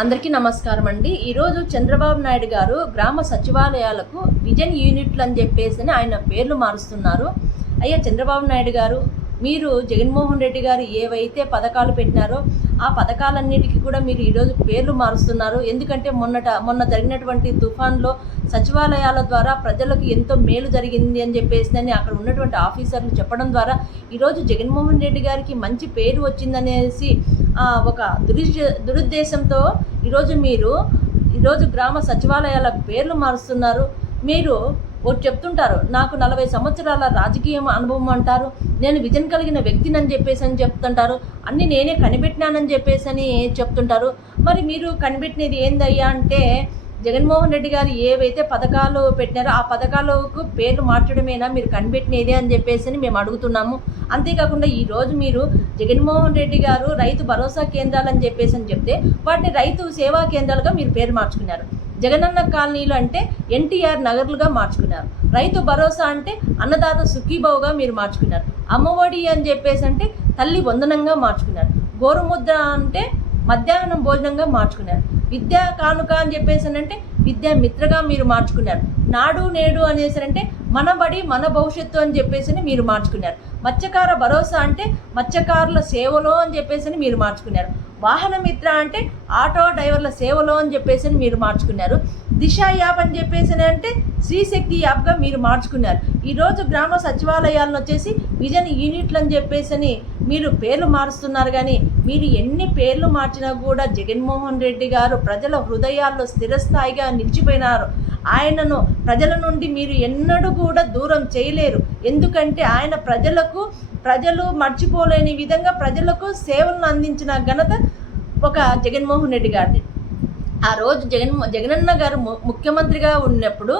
అందరికీ నమస్కారం అండి. ఈరోజు చంద్రబాబు నాయుడు గారు గ్రామ సచివాలయాలకు విజన్ యూనిట్లు అని చెప్పేసి ఆయన పేర్లు మారుస్తున్నారు. అయ్యా చంద్రబాబు నాయుడు గారు, మీరు జగన్మోహన్ రెడ్డి గారు ఏవైతే పథకాలు పెట్టినారో ఆ పథకాలన్నిటికీ కూడా మీరు ఈరోజు పేర్లు మారుస్తున్నారు. ఎందుకంటే మొన్న జరిగినటువంటి తుఫాన్లో సచివాలయాల ద్వారా ప్రజలకు ఎంతో మేలు జరిగింది అని చెప్పేసి అక్కడ ఉన్నటువంటి ఆఫీసర్లు చెప్పడం ద్వారా ఈరోజు జగన్మోహన్ రెడ్డి గారికి మంచి పేరు వచ్చిందనేసి ఒక దురుద్దేశంతో ఈరోజు గ్రామ సచివాలయాల పేర్లు మారుస్తున్నారు. మీరు ఒకటి చెప్తుంటారు, నాకు 40 సంవత్సరాల రాజకీయ అనుభవం అంటారు, నేను విజన్ కలిగిన వ్యక్తిని అని చెప్తుంటారు, అన్నీ నేనే కనిపెట్టినానని చెప్పేసి చెప్తుంటారు. మరి మీరు కనిపెట్టినది ఏందయ్యా అంటే జగన్మోహన్ రెడ్డి గారు ఏవైతే పథకాలు పెట్టినారో ఆ పథకాలకు పేర్లు మార్చడమేనా మీరు కనిపెట్టినదే అని చెప్పేసి మేము అడుగుతున్నాము. అంతేకాకుండా ఈరోజు మీరు జగన్మోహన్ రెడ్డి గారు రైతు భరోసా కేంద్రాలని చెప్పేసి చెప్తే వాటిని రైతు సేవా కేంద్రాలుగా మీరు పేరు మార్చుకున్నారు. జగనన్న కాలనీలు అంటే ఎన్టీఆర్ నగర్లుగా మార్చుకున్నారు. రైతు భరోసా అంటే అన్నదాత సుఖీభావుగా మీరు మార్చుకున్నారు. అమ్మఒడి అని చెప్పేసి అంటే తల్లి వందనంగా మార్చుకున్నారు. గోరుముద్ర అంటే మధ్యాహ్నం భోజనంగా మార్చుకున్నారు. విద్యా కానుక అని చెప్పేసి అంటే విద్యా మిత్రగా మీరు మార్చుకున్నారు. నాడు నేడు అనేసి అంటే మన బడి మన భవిష్యత్తు అని చెప్పేసి మీరు మార్చుకున్నారు. మత్స్యకార భరోసా అంటే మత్స్యకారుల సేవలో అని చెప్పేసి మీరు మార్చుకున్నారు. వాహన మిత్ర అంటే ఆటో డ్రైవర్ల సేవలో అని చెప్పేసి మీరు మార్చుకున్నారు. దిశ యాప్ అని చెప్పేసి అంటే శ్రీశక్తి యాప్గా మీరు మార్చుకున్నారు. ఈరోజు గ్రామ సచివాలయాలను వచ్చేసి విజన్ యూనిట్లు అని చెప్పేసి మీరు పేర్లు మారుస్తున్నారు. కానీ మీరు ఎన్ని పేర్లు మార్చినా కూడా జగన్మోహన్ రెడ్డి గారు ప్రజల హృదయాల్లో స్థిరస్థాయిగా నిలిచిపోయినారు. ఆయనను ప్రజల నుండి మీరు ఎన్నడూ కూడా దూరం చేయలేరు. ఎందుకంటే ఆయన ప్రజలు మర్చిపోలేని విధంగా ప్రజలకు సేవలను అందించిన ఘనత ఒక జగన్మోహన్ రెడ్డి గారిది. ఆ రోజు జగనన్న గారు ముఖ్యమంత్రిగా ఉన్నప్పుడు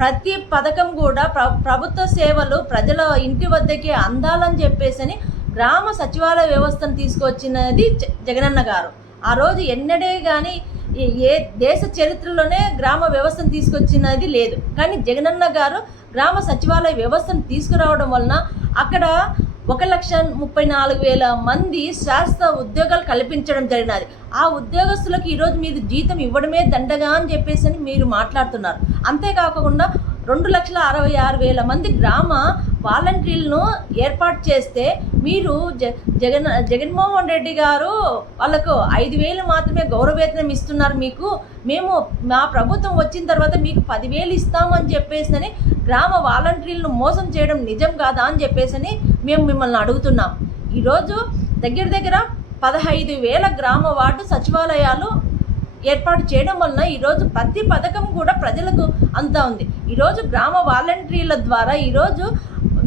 ప్రతి పథకం కూడా ప్రభుత్వ సేవలు ప్రజల ఇంటి వద్దకే అందాలని చెప్పేసి గ్రామ సచివాలయ వ్యవస్థను తీసుకొచ్చినది జగనన్న గారు. ఆ రోజు ఎన్నడే కానీ ఏ దేశ చరిత్రలోనే గ్రామ వ్యవస్థను తీసుకొచ్చినది లేదు. కానీ జగనన్న గారు గ్రామ సచివాలయ వ్యవస్థను తీసుకురావడం వలన అక్కడ 1,34,000 మంది శాశ్వత ఉద్యోగాలు కల్పించడం జరిగినది. ఆ ఉద్యోగస్తులకు ఈరోజు మీరు జీతం ఇవ్వడమే దండగా అని చెప్పేసి మీరు మాట్లాడుతున్నారు. అంతేకాకుండా 2,66,000 మంది గ్రామ వాలంటీర్లను ఏర్పాటు చేస్తే మీరు జగన్మోహన్ రెడ్డి గారు వాళ్ళకు 5,000 మాత్రమే గౌరవవేతనం ఇస్తున్నారు. మేము మా ప్రభుత్వం వచ్చిన తర్వాత మీకు 10,000 ఇస్తాము అని చెప్పేసి గ్రామ వాలంటీర్లను మోసం చేయడం నిజం కాదా అని చెప్పేసి మేము మిమ్మల్ని అడుగుతున్నాం. ఈరోజు దగ్గర 15,000 గ్రామ వార్డు సచివాలయాలు ఏర్పాటు చేయడం వలన ఈరోజు ప్రతి పథకం కూడా ప్రజలకు అంతా ఉంది. ఈరోజు గ్రామ వాలంటీర్ల ద్వారా ఈరోజు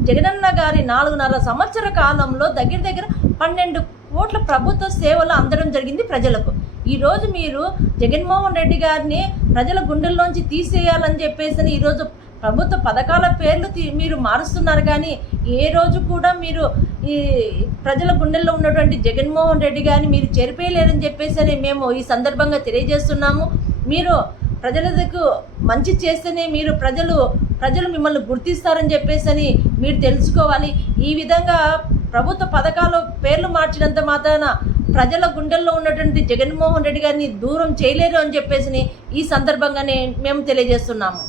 జగనన్న గారి 4.5 సంవత్సర కాలంలో దగ్గర 12 కోట్ల ప్రభుత్వ సేవలు అందడం జరిగింది ప్రజలకు. ఈరోజు మీరు జగన్మోహన్ రెడ్డి గారిని ప్రజల గుండెల్లోంచి తీసేయాలని చెప్పేసి ఈరోజు ప్రభుత్వ పథకాల పేర్లు మీరు మారుస్తున్నారు. కానీ ఏ రోజు కూడా మీరు ఈ ప్రజల గుండెల్లో ఉన్నటువంటి జగన్మోహన్ రెడ్డి గారిని మీరు చెరిపేయలేరని చెప్పేసి మేము ఈ సందర్భంగా తెలియజేస్తున్నాము. మీరు ప్రజలకు మంచి చేస్తేనే ప్రజలు మిమ్మల్ని గుర్తిస్తారని చెప్పేసి మీరు తెలుసుకోవాలి. ఈ విధంగా ప్రభుత్వ పథకాలు పేర్లు మార్చినంత మాత్రాన ప్రజల గుండెల్లో ఉన్నటువంటి జగన్మోహన్ రెడ్డి గారిని దూరం చేయలేరు అని చెప్పేసి ఈ సందర్భంగానే మేము తెలియజేస్తున్నాము.